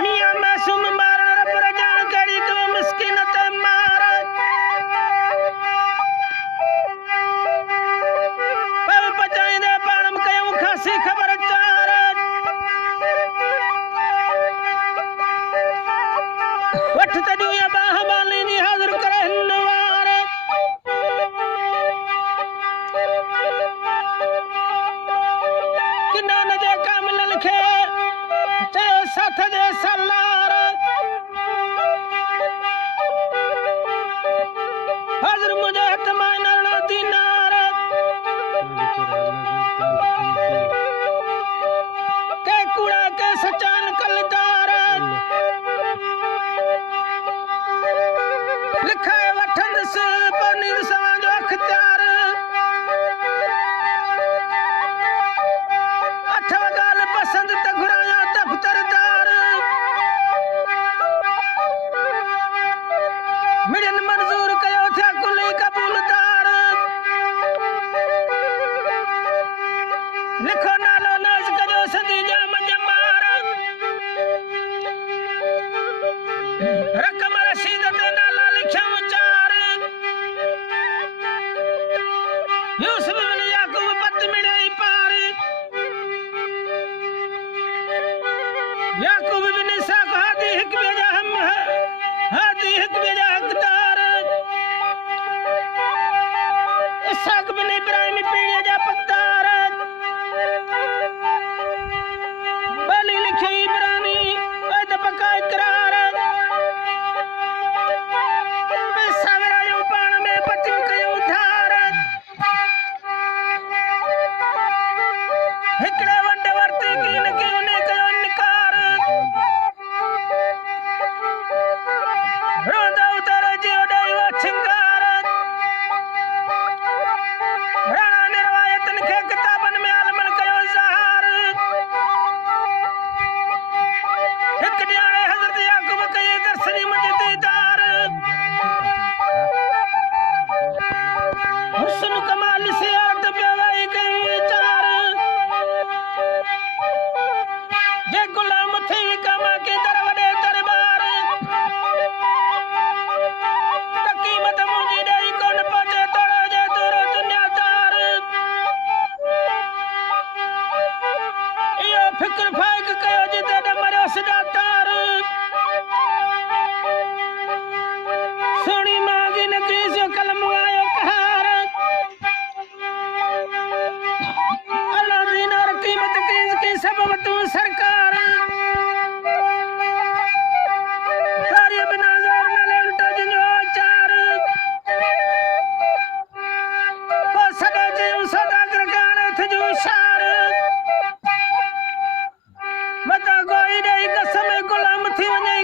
मियां मासूम मारण रब जान कड़ी को मिस्किन ते मार पव बचाई दे बाणम कयूं खासी खबर चार वठ तजू या बाह बाली नी हाजिर करे नवार किना न जे कामल लिखे चयो साथ जे सलार हाजिर मुझे हथ मां नरणा दीनार के कूड़ा के सचान कलदार लिखाए वठंद से पनीर सां जो अख्तियार अठव गाल पसंद त घुराया दफ्तरदार मिड़न मंजूर कयो थिया कुली कबूलदार लिखो नालो नाज़ कजो सदी जा मंज मार रकम रसीद ते नाला लिखियो चार यूसुफ बिन याकूब पत मिड़ई पार याकूब बिन इसहाक हादी हिक बेजा हम हादी हिक बेजा हकदार इसहाक बिन इब्राहिम पीढ़ी जा पकदार बली लिखी इब्रानी ऐद पका इकरार सवरायूं पाण में पतियूं कयूं धार हिकड़े वंड वरती कीन की उने कयो निकार रोंदा उतर जियो ॾेई वो छिंगार राणा निर्वायतन खे किताबन में आलमन कयो ज़हार हिक ॾियाणे हज़रत याकूब कई दर्शनी मुंहिंजी दीदार हुस्न कमाल से औरत बेवाई गई चार जे गुलाम थी कमा के दर वडे दरबार तकीमत मुंहिंजी ॾेई कोन पहुचे तोड़ो जे दूरो दुनियादार इहो फिक्र फाइक कयो जिते ॾ मरियोसि ॾातार सोणी मांगी नकरी जो कलम आयो कहार अल्लाह दीन और कीमत की सबब तू सरकार सारी बिना ज़ोर न ले उल्टो जिनो चार वो सदा जी सौदागर गाने थजू शार मता कोई नहीं कसम गुलाम थी वने